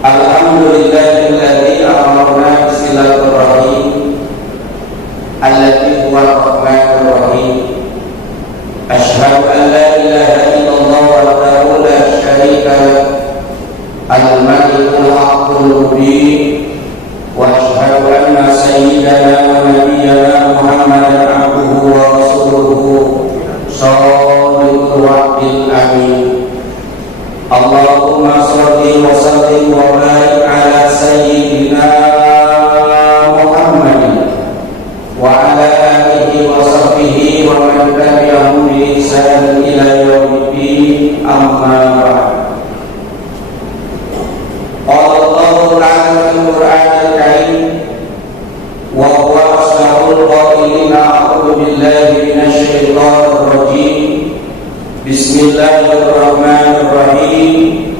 Alhamdulillahilladzi amarna bisilaturrahim allati huwa rahmanur rahim. Asyhadu an la ilaha illallah wahdahu la syarika lah al-malikul haqqul mubin. Wa asyhadu anna sayyidana wa nabiyyana Muhammadan abduhu wa rasuluhu shadiqul wa'dil amin. Allahumma sholli wa sallim wa barik ala sayyidina Muhammadin wa ala alihi wa sahbihi wa man tabi'ahum bi ihsan ila yaumiddin, amma ba'd. Qala Allah ta'ala fil Qur'anil Karim wa huwa asdaqul qailin, a'udzu billahi minasy syaithanir rajim. Bismillahirrahmanirrahim.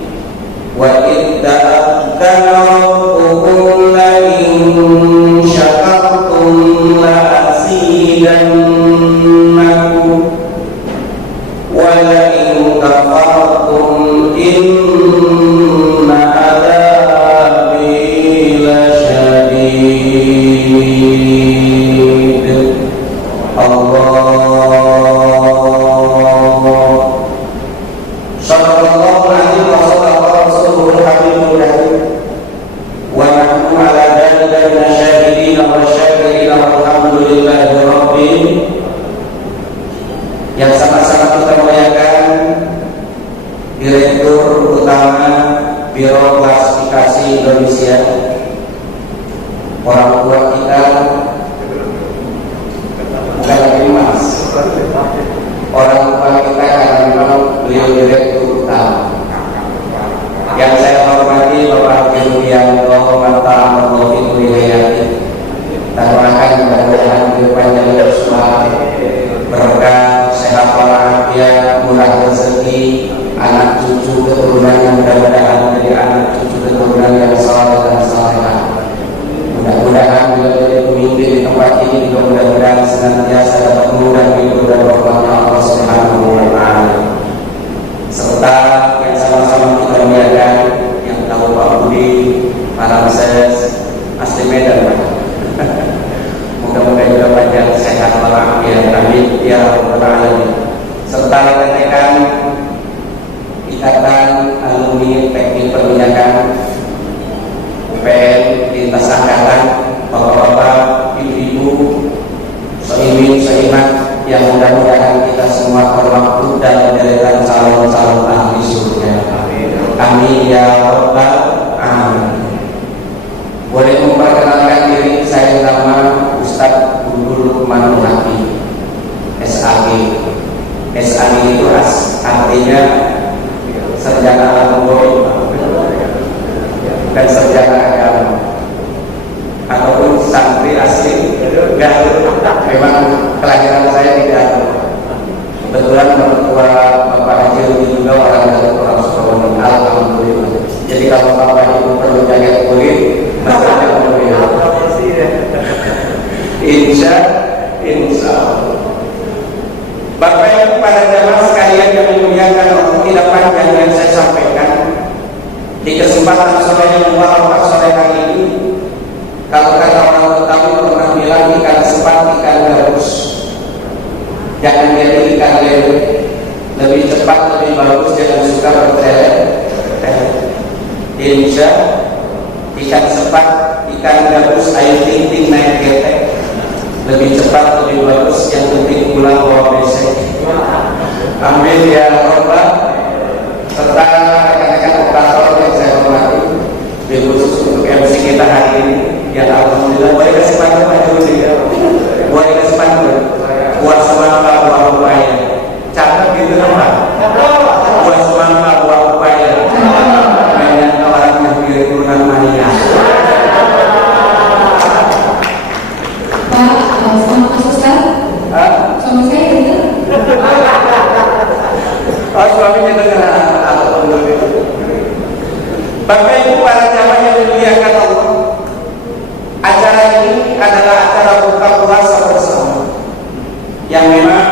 Wa idza ta'azzana rabbukum la in syakartum la azidannakum wa la in kafartum inna adzabi lasyadid. Allah yang sama-sama kita muliakan Direktur Utama Biro Klasifikasi Indonesia, orang tua kita, bukan lagi mas, orang tua kita karena memang beliau Direktur Utama. Yang saya hormati Bapak Wiluyanto Manta'allahu fi wilayati, dan doakan mudah-mudahan kedepannya terus berkah, sehat walafiat, murah rezeki, anak cucu keturunan yang mudah-mudahan menjadi anak cucu keturunan yang saleh dan salehah. Mudah-mudahan bila menjadi pemimpin di tempat ini juga mudah-mudahan senantiasa dapat mengundang ridho dan rahmatnya Allah Subhanahu wa Ta'ala. Serta yang sama-sama kita muliakan yang tahu Pak Budi, para Mrs. asli Medan. Mudah-mudahan juga panjang sehat walafiat, amin ya rabbal alamin. Serta rekan-rekan Ikatan Alumni Teknik Perminyakan UPN lintas angkatan, bapak-bapak, ibu-ibu, seimin seiman yang mudah-mudahan kita semua termaktub dalam deretan calon-calon ahli surga. Amin ya rabbal alamin. Boleh memperkenalkan diri, saya nama Ustadz Gundul Lukman Hakim, SAG. SAG itu artinya sarjana alam goib dan sarjana agama, ataupun santri asli Garut. Memang kelahiran saya di Garut. Kebetulan mertua Bapak Haji Rudi juga orang Garut, orang Sukabumi. Alhamdulillah. Jadi kalau Bapak Ibu perlu jaket kulit, insya Allah. Bapak Ibu para jamaah sekalian yang dimuliakan Allah, tidak panjang yang saya sampaikan di kesempatan sore yang mubarak sore hari ini. Kalau kata orang Betawi pernah bilang, ikan sepat ikan gabus, jangan jadi ikan lele. Lebih cepat lebih bagus, jangan suka bertele. Insya ikan sepat ikan gabus air ting-ting naik getek, lebih cepat lebih bagus, yang penting pulang bawa besek. Amin ya rabbal. Serta rekan-rekan operator yang saya hormati, khusus untuk MC kita hari ini, ya alhamdulillah. Boleh kasih pantun Pak Juli ya? Boleh kasih pantun? Buah semangka buah upaya, cakep gitu kan Pak? Buah semangka buah upaya, banyak orang yang pilih turunan mania. Sama saya gitu. Oh, suaminya dengar. Alhamdulillah. Bapak Ibu para jamaah yang dimuliakan Allah, acara ini adalah acara buka puasa bersama yang memang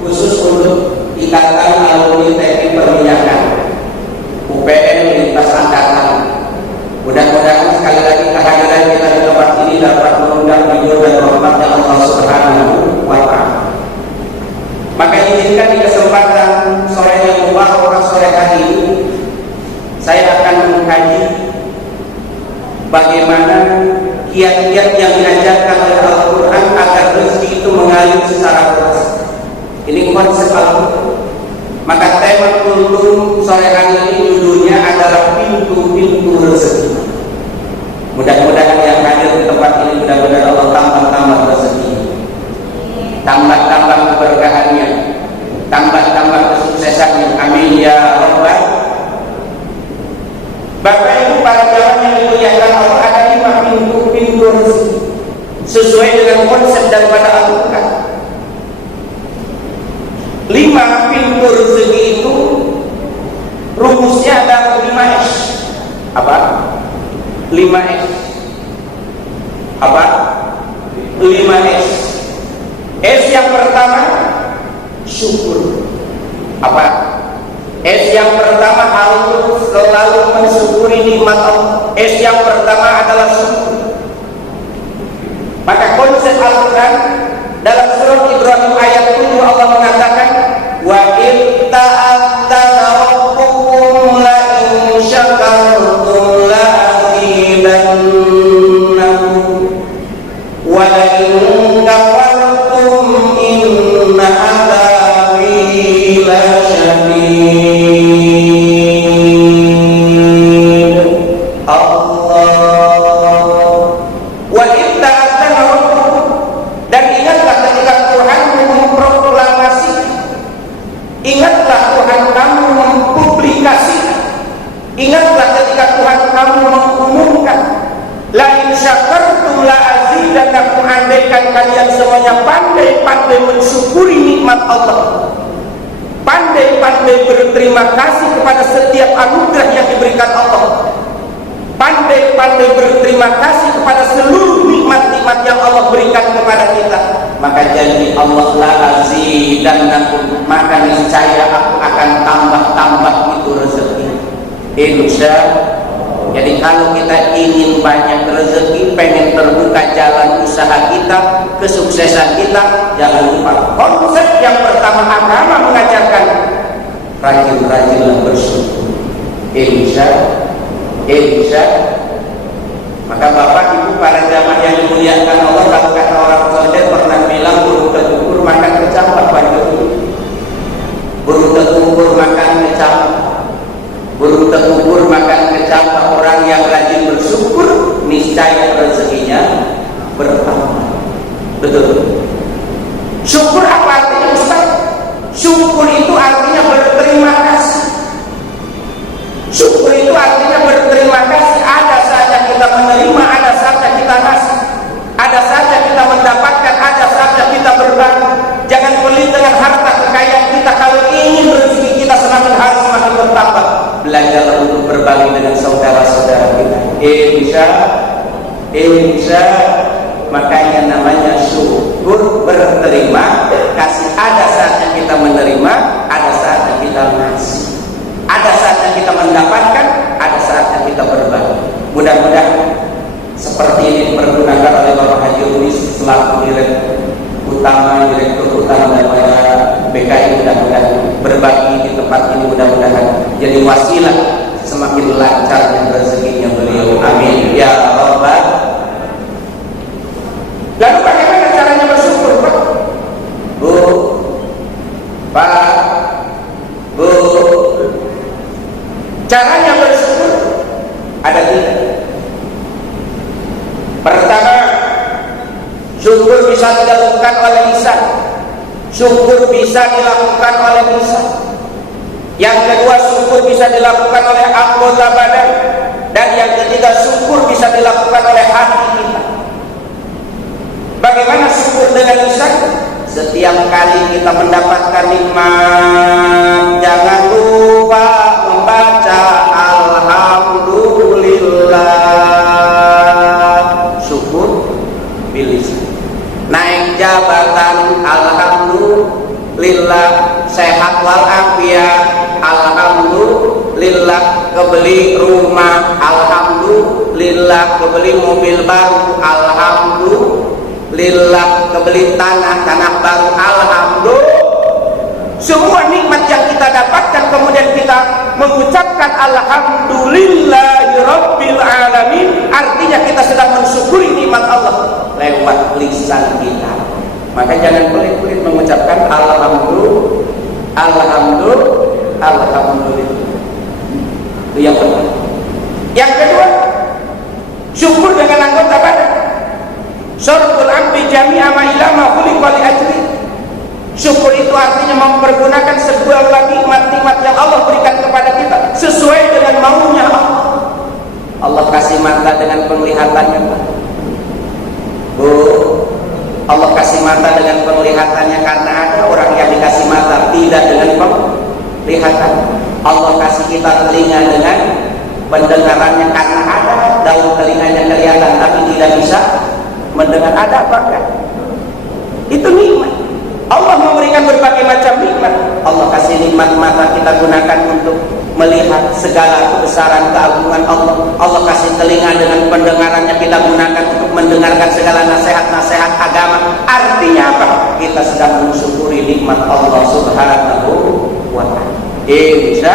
khusus untuk Ikatan Alumni Teknik Perminyakan bagaimana kiat-kiat yang diajarkan oleh Al-Quran agar rezeki itu mengalir secara luas. Ini konsep Al-Quran. Maka tema kultum sore hari ini judulnya adalah pintu-pintu rezeki. Mudah-mudahan yang hadir di tempat ini mudah-mudahan Allah tambah-tambah rezeki, tambah-tambah keberkahannya, tambah-tambah kesuksesannya. Amin ya Rabbal. Bapak Ibu para jamaah yang dimuliakan Allah, ada 5 pintu-pintu rezeki sesuai dengan konsep daripada Al-Quran. 5 pintu rezeki itu rumusnya ada 5S. Apa? 5S. Apa? 5S. S yang pertama syukur. Apa? S yang pertama harus selalu mensyukuri nikmat Allah. S yang pertama adalah syukur. Maka konsep Al-Quran dalam surat Ibrahim ayat 7 Allah mengatakan, wa in ta'azzana rabbukum la in syakartum la azidannakum wa la in kafartum inna adzabi lasyadid. Allah. Wa in ta'azzana rabbukum, dan ingatlah ketika Tuhan memproklamasi, ingatlah Tuhan kamu mempublikasikan, ingatlah ketika Tuhan kamu mengumumkan, la in syakartum la azidannakum, andaikan kalian semuanya pandai-pandai mensyukuri nikmat Allah, pandai-pandai berterima kasih kepada setiap anugerah yang diberikan Allah, pandai-pandai berterima kasih kepada seluruh nikmat-nikmat yang Allah berikan kepada kita, maka janji Allah la azidannakum, maka niscaya aku akan tambah-tambah itu rezeki. Insya. Jadi kalau kita ingin banyak rezeki, pengen terbuka jalan usaha kita, kesuksesan kita, jangan lupa konsep yang pertama agama mengajarkan, rajin-rajinlah bersyukur. Insya. Maka Bapak Ibu para jamaah yang dimuliakan Allah, kalau kata orang soleh pernah bilang, burung terkukur makan kecambah. Burung terkukur makan kecambah. Burung terkukur makan kecambah. Orang yang rajin bersyukur niscaya rezekinya bertambah. Betul. Syukur apa artinya Ustaz? Syukur itu artinya berterima kasih. Syukur itu artinya berterima kasih. Ada saatnya kita menerima, ada saatnya kita ngasih, ada saatnya kita mendapatkan, ada saatnya kita berbagi. Jangan pelit dengan harta kekayaan kita. Kalau ingin rezeki kita semakin hari semakin bertambah, belajarlah untuk berbagi dengan saudara-saudara kita. Insya. Makanya namanya syukur, berterima kasih. Ada saatnya kita menerima, ada saatnya kita ngasih, ada saatnya kita mendapatkan, ada saatnya kita berbagi. Mudah-mudahan seperti ini dipergunakan oleh Bapak Haji Unis selaku Direktur Utama daripada BKI. Mudah-mudahan berbagi di tempat ini mudah-mudahan jadi wasilah semakin lancarnya rezekinya beliau. Amin ya Rabbal. Lalu bagaimana caranya bersyukur, Pak? Bu, Pak, Bu, caranya bersyukur ada 3. Pertama, syukur bisa dilakukan oleh lisan. Syukur bisa dilakukan oleh lisan. Yang kedua, syukur bisa dilakukan oleh anggota badan. Dan yang ketiga, syukur bisa dilakukan oleh hati kita. Bagaimana syukur dengan lisan? Setiap kali kita mendapatkan nikmat, jangan lupa membaca alhamdulillah. Syukur bilisan. Naik jabatan, alhamdulillah. Sehat walafiat, alhamdulillah. Kebeli rumah, alhamdulillah. Kebeli mobil baru, alhamdulillah. Kebeli tanah baru, alhamdulillah. Semua nikmat yang kita dapatkan kemudian kita mengucapkan alhamdulillahirabbil alamin, artinya Maka jangan pelit-pelit mengucapkan alhamdulillah. Itu yang pertama. Yang kedua, syukur dengan anggota badan. Syarqul amri jami'a ma ila ma khuliqa li ajri. Syukur itu artinya mempergunakan sebuah nikmat-nikmat yang Allah berikan kepada kita sesuai dengan maunya Allah. Allah kasih mata dengan penglihatannya, Pak. Bu, Allah kasih mata dengan penglihatannya karena ada orang yang dikasih mata tidak dengan penglihatan. Allah kasih kita telinga dengan pendengarannya karena ada daun telinganya kelihatan tapi tidak bisa mendengar. Ada apa enggak? Itu nikmat. Allah memberikan berbagai macam nikmat. Allah kasih nikmat mata, kita gunakan untuk melihat segala kebesaran keagungan Allah. Allah kasih telinga dengan pendengarannya, kita gunakan untuk mendengarkan segala nasihat-nasihat agama. Artinya apa? Kita sedang mensyukuri nikmat Allah Subhanahu wa ta'ala. Insya.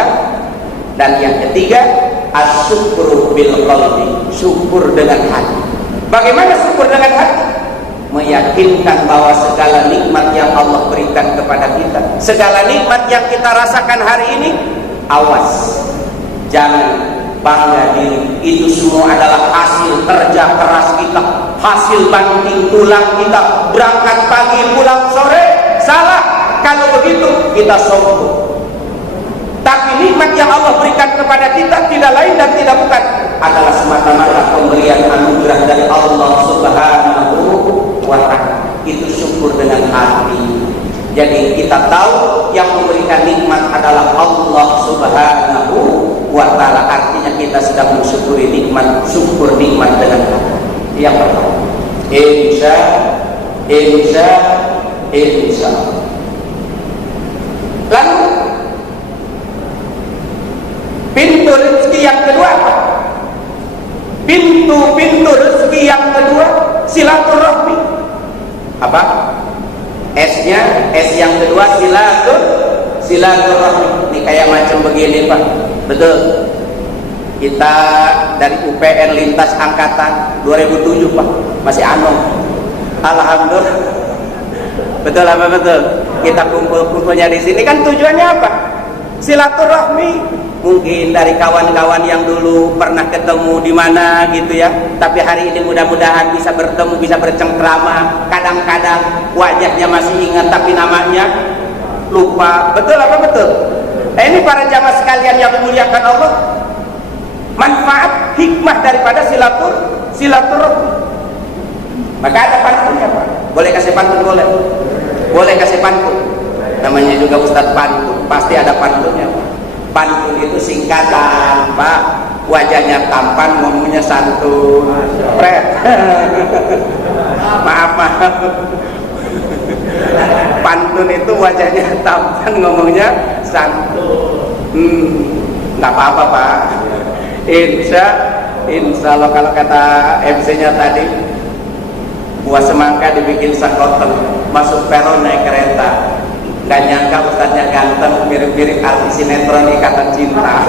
Dan yang ketiga, asyukru bil qalbi, syukur dengan hati. Bagaimana syukur dengan hati? Meyakinkan bahwa segala nikmat yang Allah berikan kepada kita, segala nikmat yang kita rasakan hari ini, awas, jangan bangga diri. Itu semua adalah hasil kerja keras kita, hasil banting tulang kita, berangkat pagi pulang sore. Salah kalau begitu, kita sombong. Tapi nikmat yang Allah berikan kepada kita tidak lain dan tidak bukan adalah semata-mata pemberian anugerah dari Allah Subhanahu wa ta'ala. Itu syukur dengan hati. Jadi kita tahu yang memberikan nikmat adalah Allah Subhanahu wa ta'ala. Artinya kita sedang mensyukuri nikmat, syukur nikmat dengan hati. Yang pertama, insya. Lalu pintu rezeki yang kedua apa? Pintu rezeki yang kedua silaturahmi. Apa? S-nya, S yang kedua silaturahmi. Ini kayak macam begini, Pak. Betul. Kita dari UPN lintas angkatan 2007, Pak. Masih anom. Alhamdulillah. Betul apa betul? Kita kumpul-kumpulnya di sini kan tujuannya apa? Silaturahmi. Mungkin dari kawan-kawan yang dulu pernah ketemu di mana gitu ya, tapi hari ini mudah-mudahan bisa bertemu, bisa bercengkrama. Kadang-kadang wajahnya masih ingat tapi namanya lupa. Betul apa betul? Ini para jamaah sekalian yang dimuliakan Allah, manfaat hikmah daripada silaturahmi. Maka ada pantunnya, Pak. Boleh kasih pantun? Boleh kasih pantun. Namanya juga Ustadz Pantun, pasti ada pantunnya, Pak. Pantun itu singkatan, Pak. Wajahnya tampan, ngomongnya santun. Maaf. Pantun itu wajahnya tampan, ngomongnya santun. Nggak apa-apa, Pak. Insya Allah kalau kata MC-nya tadi, buah semangka dibikin sekoteng, masuk peron naik kereta. Gak nyangka ustadznya ganteng, mirip-mirip artis sinetron Ikatan Cinta.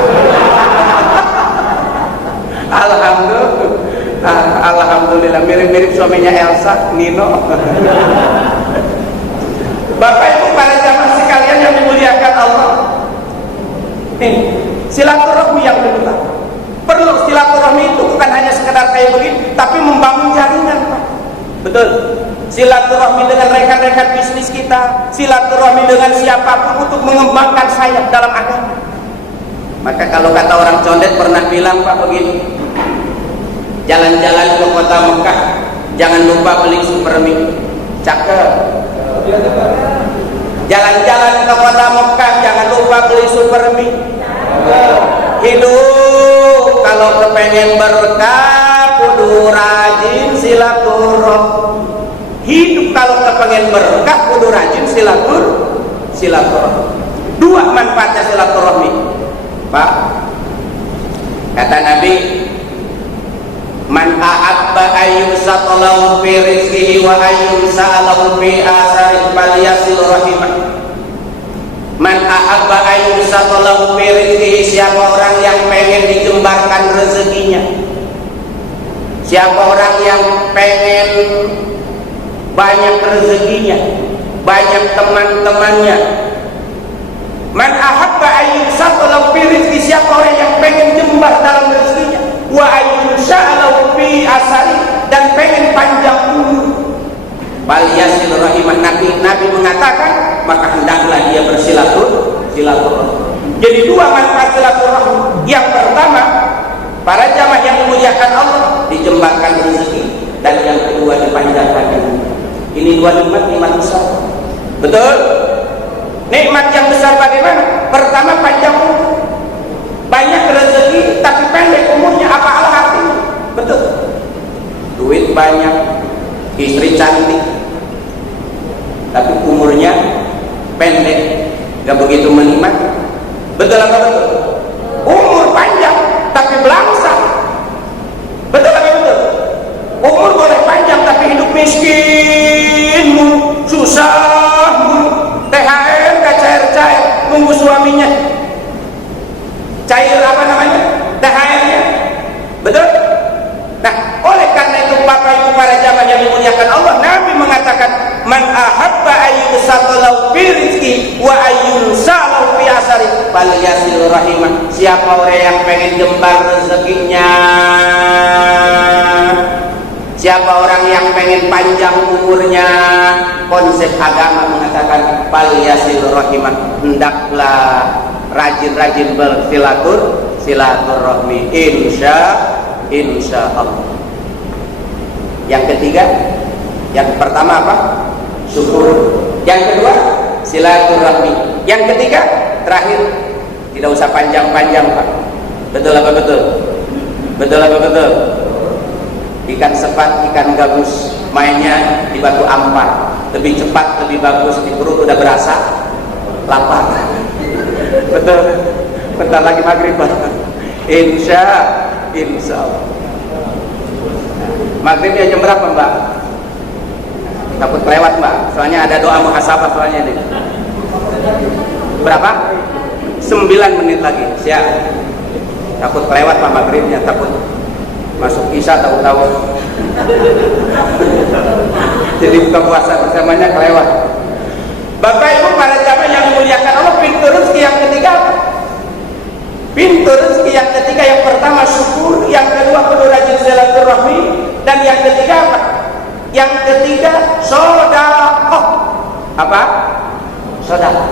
Alhamdulillah mirip-mirip suaminya Elsa, Nino. Bapak Ibu para jamaah sekalian yang dimuliakan Allah, silaturahmi yang kedua. Perlu silaturahmi itu bukan hanya sekedar kayak begini, tapi membangun jaringan, Pak. Betul. Silaturahmi dengan rekan-rekan bisnis kita, silaturahmi dengan siapapun untuk mengembangkan sayap dalam agama. Maka kalau kata orang condet pernah bilang, Pak, begini, jalan-jalan ke kota Mekah jangan lupa beli supermi. Cakep. Jalan-jalan ke kota Mekah jangan lupa beli supermi. Hidup kalau kepengen berkah kudu rajin silaturahmi. Hidup kalau kepengen berkah kudu rajin silaturahmi. Dua manfaatnya silaturahmi, Pak. Kata Nabi, man ahabba ayyusatalahu fi rizqihi wa ayyusalahu fi asarihi falyasil rahimah. Man ahabba ayyusatalahu fi rizqihi, siapa orang yang pengen dijembarkan rezekinya, siapa orang yang pengen banyak rezekinya, banyak teman-temannya. Man ahabba ayyusaqalau fi rizqi, siapa orang yang pengen jembar dalam rezekinya, wa ayyusha'alau fi asari, dan pengen panjang umur, bal yasil rahimah, Nabi mengatakan maka hendaklah dia bersilaturahmi. Jadi dua manfaat silaturahmi. Yang pertama, para jamaah yang memuliakan Allah, dijembarkan rezeki, dan yang kedua dipanjangkan umur. Ini dua nikmat besar. Betul? Nikmat yang besar bagaimana? Pertama, panjang umur. Banyak rezeki tapi pendek umurnya, apa artinya? Betul. Duit banyak, istri cantik, tapi umurnya pendek, gak begitu menikmati. Betul apa betul? Umur panjang tapi belangsa. Betul apa betul? Umur boleh panjang tapi hidup miskin, susah, THR gak cair-cair, nunggu suaminya cair apa namanya, THR-nya. Betul? Nah, oleh karena itu Bapak Ibu para jamaah yang dimuliakan Allah, Nabi mengatakan man ahabba ayyusaqalau fi rizqi wa ayyunsalau fi asari falyasil rahimah, siapa orang yang pengen jembar rezekinya, siapa orang yang pengen panjang umurnya, konsep agama mengatakan falyasil rahimah, hendaklah rajin-rajin bersilaturahmi, insya Allah. Yang ketiga, yang pertama apa? Syukur. Yang kedua, silaturahmi. Yang ketiga, terakhir, tidak usah panjang-panjang, Pak. Betul apa betul? Betul apa betul? Ikan sepat, ikan gabus, mainnya di batu ampar, lebih cepat, lebih bagus, di perut udah berasa lapar. Betul. Bentar lagi maghrib, Pak. Insya Allah. Maghribnya jam berapa, Mbak? Takut kelewat, Mbak. Soalnya ada doa muhasabah soalnya nih. Berapa? 9 menit lagi. Siap. Takut kelewat Pak maghribnya, takut masuk isya tahu-tahu. Jadi buka puasa bersamanya kelewat. Bapak Ibu para jamaah yang dimuliakan Allah, pintu rezeki yang ketiga apa? Pintu rezeki yang ketiga, yang pertama syukur, yang kedua perlu rajin silaturahmi, dan yang ketiga apa? Yang ketiga sedekah. Apa? Sedekah.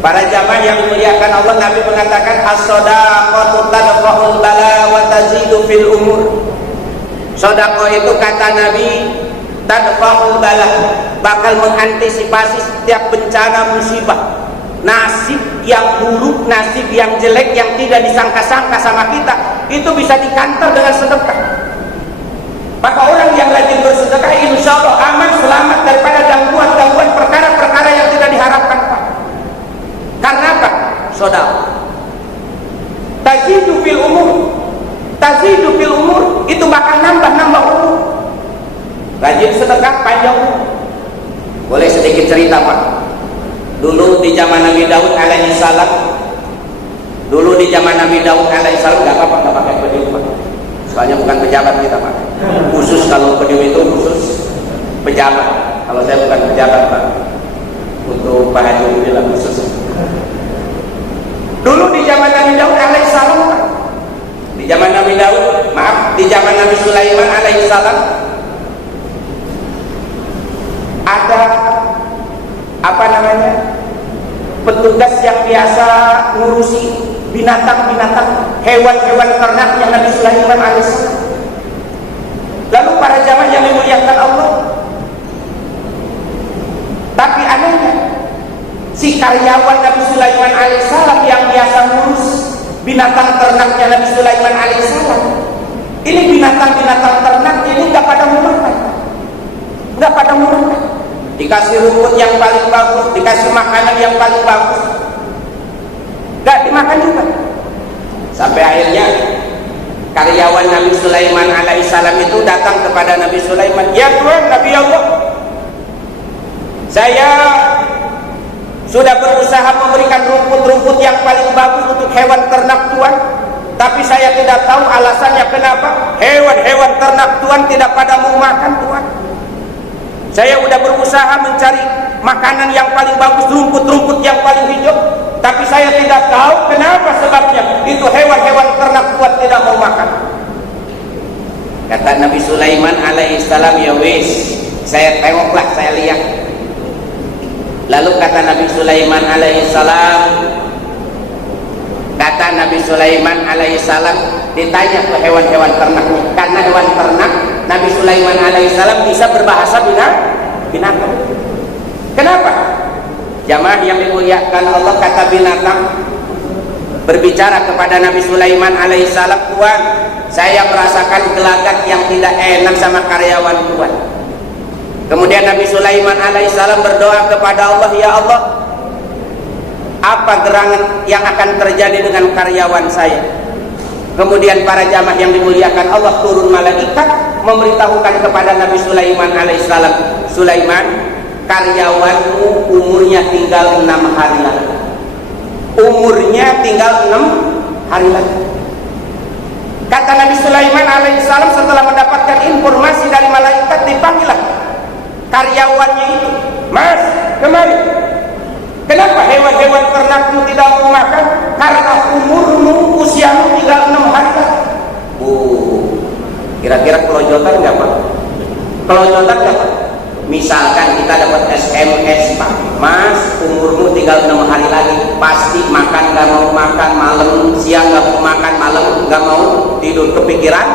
Para jamaah yang dimuliakan Allah, Nabi mengatakan as-shadaqatu tadfa'ul bala wa tazidu fil umur. Sedekah itu kata Nabi tadfa'ul bala, bakal mengantisipasi setiap bencana musibah. Nasib yang buruk, nasib yang jelek, yang tidak disangka-sangka sama kita, itu bisa dikantor dengan sedekah. Maka orang yang rajin bersedekah, insya Allah aman, selamat daripada gangguan-gangguan, perkara-perkara yang tidak diharapkan, Pak. Karena apa? Sedekah. Tazidu fil umur, tazidu fil umur, itu bakal nambah umur. Rajin sedekah panjang umur. Boleh sedikit cerita, Pak. Dulu di zaman Nabi Daud alaihissalam, nggak apa-apa, nggak pakai pedium, Pak. Soalnya bukan pejabat kita, Pak. Khusus kalau pedium itu khusus pejabat. Kalau saya bukan pejabat, Pak. Untuk Pak Haji bilang khusus. Dulu di zaman Nabi Daud alaihissalam, Pak. Di zaman Nabi Daud, maaf, di zaman Nabi Sulaiman alaihissalam, ada apa namanya, petugas yang biasa ngurusi binatang-binatang, hewan-hewan ternak yang Nabi Sulaiman alaihissalam. Lalu para jamaah yang dimuliakan Allah, tapi anehnya si karyawan Nabi Sulaiman alaihissalam yang biasa ngurus binatang ternaknya Nabi Sulaiman alaihissalam, ini binatang-binatang ternaknya ini nggak pada murah, nggak pada murah. Dikasih rumput yang paling bagus, dikasih makanan yang paling bagus, gak dimakan juga. Sampai akhirnya karyawan Nabi Sulaiman alaihissalam itu datang kepada Nabi Sulaiman, ya Tuhan, Nabi Allah, saya sudah berusaha memberikan rumput-rumput yang paling bagus untuk hewan ternak Tuhan, tapi saya tidak tahu alasannya kenapa hewan-hewan ternak Tuhan tidak pada mau makan Tuhan. Saya udah berusaha mencari makanan yang paling bagus, rumput-rumput yang paling hijau, tapi saya tidak tahu kenapa sebabnya. Itu hewan-hewan ternak kuat tidak mau makan. Kata Nabi Sulaiman alaihissalam, ya wis, saya tengoklah, saya lihat. Lalu kata Nabi Sulaiman alaihissalam, ditanya ke hewan-hewan ternaknya, karena hewan ternak Nabi Sulaiman alaihissalam bisa berbahasa binatang. Kenapa? Jamaah yang dimuliakan Allah, kata binatang berbicara kepada Nabi Sulaiman alaihissalam, Tuhan, saya merasakan gelagat yang tidak enak sama karyawan Tuhan. Kemudian Nabi Sulaiman alaihissalam berdoa kepada Allah, ya Allah, apa gerangan yang akan terjadi dengan karyawan saya? Kemudian para jamaah yang dimuliakan Allah, turun malaikat memberitahukan kepada Nabi Sulaiman alaihissalam, Sulaiman, karyawanmu umurnya tinggal 6 hari lagi. Umurnya tinggal 6 hari lagi. Kata Nabi Sulaiman alaihissalam, setelah mendapatkan informasi dari malaikat, dipanggillah karyawannya itu, Mas, kemari. Kenapa hewan-hewan ternakmu tidak mau makan? Karena umurmu, usiamu tinggal 6 hari lagi. Kira-kira kelojotan nggak Pak? Kelojotan nggak Pak? Misalkan kita dapat SMS, Pak, Mas, umurmu tinggal 6 hari lagi, pasti makan nggak mau makan, malam siang nggak mau makan, malam nggak mau tidur, kepikiran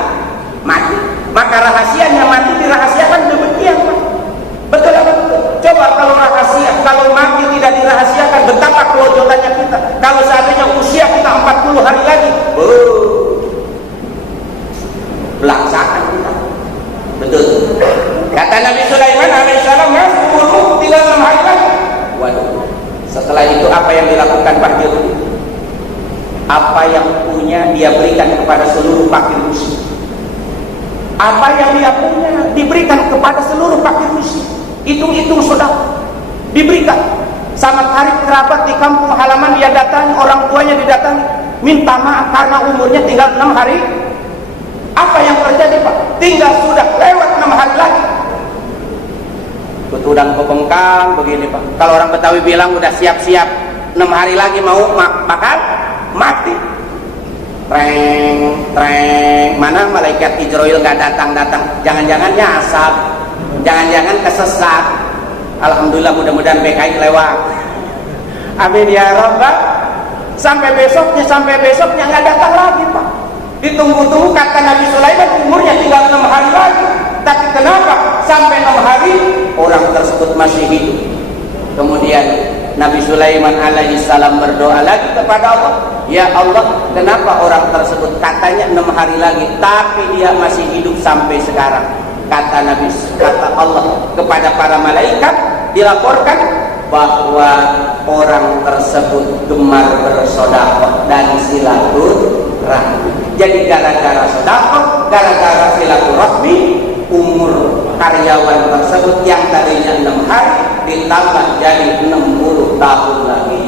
mati. Maka rahasianya mati dirahasiakan demikian, Pak. Betul apa betul? Coba kalau rahasia, kalau mati tidak dirahasiakan, betapa kelojotannya kita. Kalau seandainya usia kita 40 hari lagi, belaksakan kita. Betul. Kata Nabi Sulaiman alaihissalam, Mas, umurmu tinggal 6 hari lagi. Waduh. Setelah itu apa yang dilakukan Pak Jody? Apa yang punya dia berikan kepada seluruh fakir miskin. Apa yang dia punya diberikan kepada seluruh fakir miskin. Hitung-hitung sedekah diberikan. Sama karib kerabat di kampung halaman dia datangi, orang tuanya didatangi, minta maaf karena umurnya tinggal 6 hari. Apa yang terjadi Pak? Tinggal sudah lewat 6 hari lagi. Betudang kebengkang begini Pak. Kalau orang Betawi bilang udah siap-siap 6 hari lagi mau makan, mati. Treng, mana malaikat Israel gak datang-datang. Jangan-jangan nyasar, jangan-jangan kesesat. Alhamdulillah, mudah-mudahan PKI lewat. Amin ya Rabbal. Sampai besoknya nggak datang lagi Pak. Ditunggu-tunggu, kata Nabi Sulaiman umurnya tinggal 6 hari lagi. Tapi kenapa sampai 6 hari orang tersebut masih hidup? Kemudian Nabi Sulaiman alaihissalam berdoa lagi kepada Allah, ya Allah, kenapa orang tersebut katanya 6 hari lagi tapi dia masih hidup sampai sekarang? Kata Allah kepada para malaikat, dilaporkan bahwa orang tersebut gemar bersedekah dan silaturahmi. Jadi gara-gara sedekah, gara-gara silaturahmi, umur karyawan tersebut yang tadinya 6 hari ditambah jadi 60 tahun lagi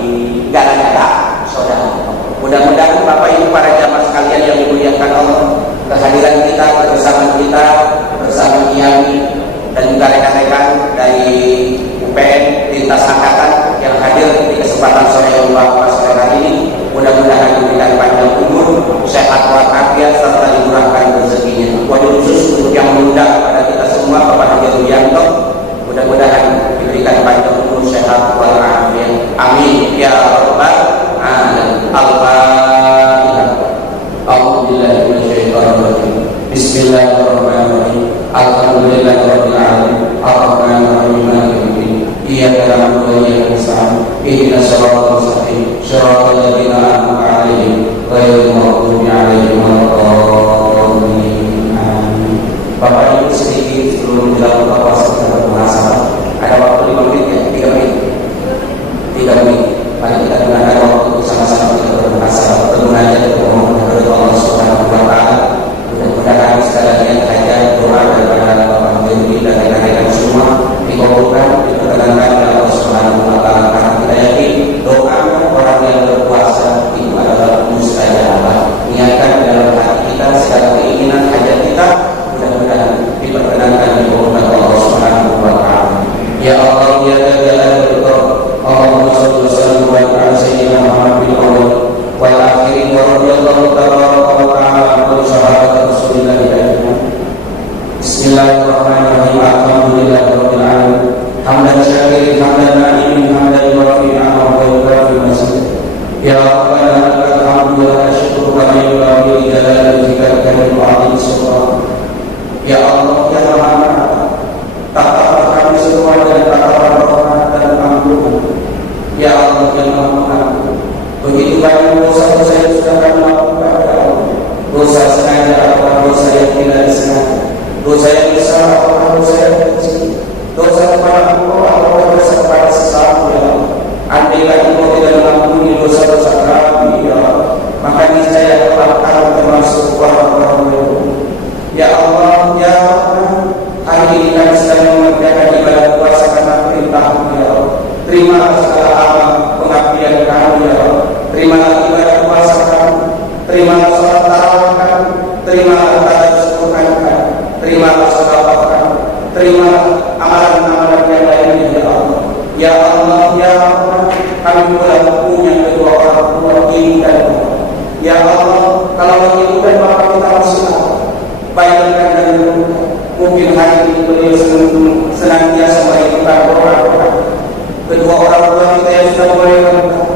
gara-gara sedekah. Mudah-mudahan Bapak Ibu para jamaah sekalian yang dimuliakan Allah, kehadiran kita bersama IAMI dan juga rekan-rekan dari UPN lintas angkatan yang hadir di kesempatan sore yang sore ini, mudah-mudahan diberikan panjang umur, sehat walafiat serta dimurahkan rezekinya. Wabil khusus untuk yang mengundang kepada kita semua, Bapak Haji Rudianto, mudah-mudahan diberikan panjang umur, sehat walafiat. Amin ya rabbal alamin. Al-Fatihah. A'udzubillahi minasyaitonir rajim. Bismillahirrahmanirrahim. Alhamdulillahirabbil alamin. Arrahmanir rahim. Maliki yaumiddin. Iyyaka na'budu wa iyyaka nasta'in. Ihdinas siratal mustaqim. Shiratal ladzina an'amta 'alaihim ghairil maghdubi 'alaihim waladdallin. Amin. Bapak Ibu, sedikit sebelum menjelang buka puasa kita bermuhasabah. Ada waktu 5 menit ya? 3 menit. 3 menit. Mari kita gunakan waktu untuk sama-sama kita bermuhasabah, bermunajat untuk memohon Allah Subhanahu wa taala. Mudah-mudahan sekalian hajat doa daripada Bapak Haji dan rekan-rekan semua dikabulkan, diperkenankan oleh Allah Subhanahu wa taala, karena kita yakin doa orang yang berpuasa itu adalah mustajabah. Jalali wajhikal karim wa 'azimi sultan. Ya Allah, ya Rahman, tatapan kami semua dan tatapan rahmat dan ampunan. Ya Allah, ya Maha, begitu banyak dosa-dosa yang sudah kami lakukan, ya Allah. Dosa sengaja atau dosa yang tidak disengaja, dosa yang besar atau dosa yang kecil, dosa kepada Engkau atau dosa kepada sesama, ya Allah. Andaikan Engkau tidak mengampuni dosa-dosa kami, ya Allah, maka niscaya kelak kami termasuk orang-orang yang ya Allah, ya Rahman, hari ini kami sedang mengerjakan ibadah puasa karena perintah-Mu, ya Allah. Terimalah segala amal pengabdian kami, ya Allah. Terimalah ibadah puasa kami, terimalah salat tarawih kami, terimalah tadarus Quran kami, terimalah sedekah kami, terimalah amalan-amalan yang lainnya, ya Allah. Ya Allah, ya Rahman, kami pula punya kedua orang tua ibu dan bapak. Ya Allah, kalau ibu dan bapak kita masih ada, bayangkan dan mungkin hari ini beliau senantiasa melakukan doa. Kedua orang tua kita yang sudah mulai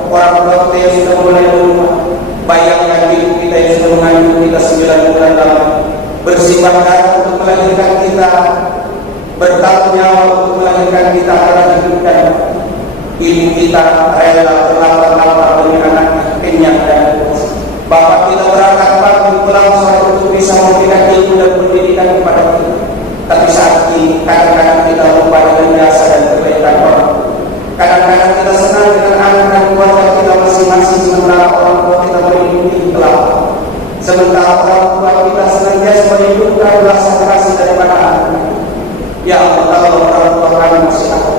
orang tua kita yang sudah mulai berumah. Bayangkan ibu kita yang sudah mengandung kita 9 bulan lama, bersimbah darah untuk melahirkan kita, bertaruh nyawa untuk melahirkan kita karena hidupkan. Ibu kita rela berlapar-lapar demi anaknya kenyang dan puas. Bapak kita berangkat pagi pulang sore untuk bisa memberikan ilmu dan pendidikan kepada kita. Tapi saat ini kadang-kadang kita lupa dengan jasa dan kebaikan orang. Kadang-kadang kita senang dengan anak dan keluarga kita masing-masing, sementara orang tua kita mengikuti kelaparan. Sementara orang tua kita senantiasa menghidupkan belas kasih daripada anak. Ya Allah, kalau orang tua kami masih ada,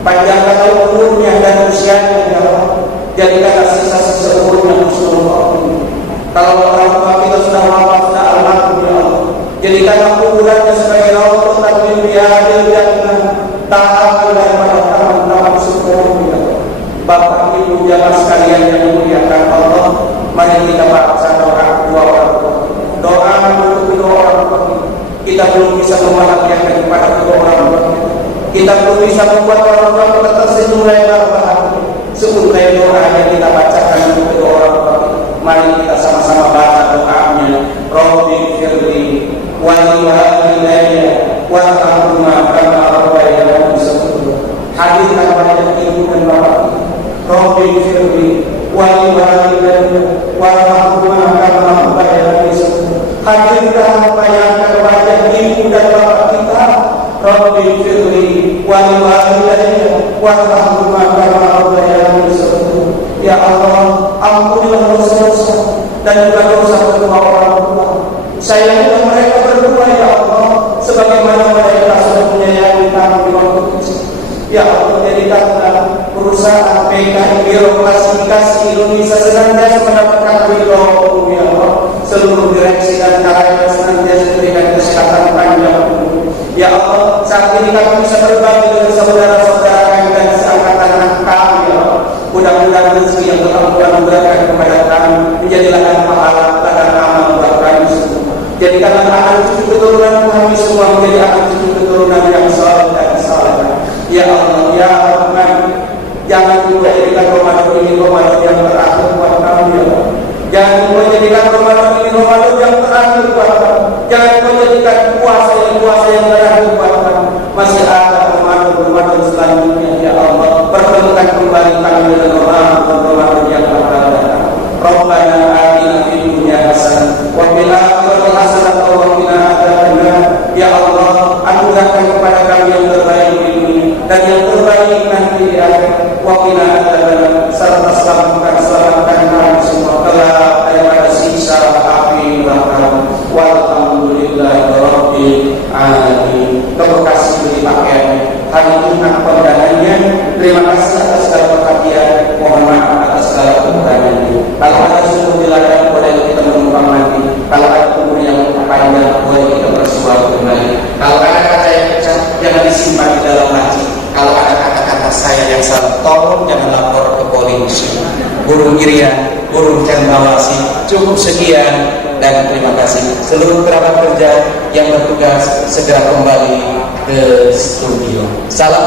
panjangkanlah umurnya dan usianya, ya Allah. Jadikanlah sisa-sisa umurnya husnul khotimah. Kalau orang tua kita sudah wafat, sudah almarhum, ya Allah, jadikanlah kuburannya sebagai rawatun min riyadil jannah, tahapan daripada taman-taman surga, ya Allah. Bapak Ibu jamaah sekalian yang dimuliakan Allah, mari kita baca doa dua orang tua. Doa untuk kedua orang tua kita belum bisa membahagiakan kepada kedua orang tua kita belum bisa membuat orang tua kita tersenyum lebar bahagia. Seuntai doa yang kita bacakan untuk kedua orang tua kita, mari kita sama-sama baca doanya. Rabbi firli wa liwalidayya warhamhuma kama rabbayani shaghira. Hadirkan wajah ibu dan bapak kita. Rabbi firli wa liwalidayya warhamhuma kama rabbayani shaghira. Hadirkan wajah ibu dan bapak kita. Rabbi firli wa liwalidayya warhamhuma kama rabbayani shaghira. Ya Allah, ampunilah dosa-dosa dan juga dosa kedua orang tua. Sayangilah mereka berdua, ya Allah, sebagaimana mereka sudah menyayangi kami di waktu kecil. Ya Allah, jadikanlah perusahaan PKI Birokrasi Indonesia senantiasa mendapatkan ridho-Mu, ya Allah. Seluruh direksi dan karyawan senantiasa diberikan kesehatan panjang. Ya Allah, saat ini kami bisa berbagi dengan saudara-saudara kami dan seangkatan kami, ya Allah. Mudah-mudahan rezeki yang telah Tuhan berikan kepada kami menjadi ladang pahala, ladang amal buat kami semua. Jadikanlah anak cucu keturunan kami semua menjadi anak cucu keturunan yang saleh dan saleh. Ya Allah, ya Rahman, jangan lupa jadikan Ramadan ini Ramadan yang terakhir buat kami, ya Allah. Jangan lupa jadikan Ramadan ini Ramadan yang terakhir buat kami. Jangan lupa jadikan puasa yang terakhir buat kami. Masih ada Ramadan selanjutnya, ya Allah. Pertemukan kembali kami dengan Ramadan yang akan datang. Rabbana atina fid dunya hasanah wa fil akhirati hasanah wa qina adzabannar. Ya Allah, anugerahkan kepada kami yang terbaik di dunia dan yang terbaik nanti di akhirat. Wa qina adzabannar, serta selamatkan kami semua kelak daripada siksa api neraka. Walhamdulillahi rabbil alamin. Keberkasi beri pakaian hari Jumat kondangannya. Terima kasih atas segala perhatian. Mohon maaf atas segala kekurangannya. Kalau ada sumur di ladang, boleh kita menumpang nanti. Kalau ada kubur yang panjang, boleh kita bersuara kembali. Kalau ada kata yang pecah, jangan disimpan di dalam laci. Kalau ada kata-kata saya yang salah, tolong jangan lapor ke polisi. Burung Irian, burung cendrawasih. Cukup sekian dan terima kasih. Seluruh kerabat kerja yang bertugas segera kembali ke studio. Salam.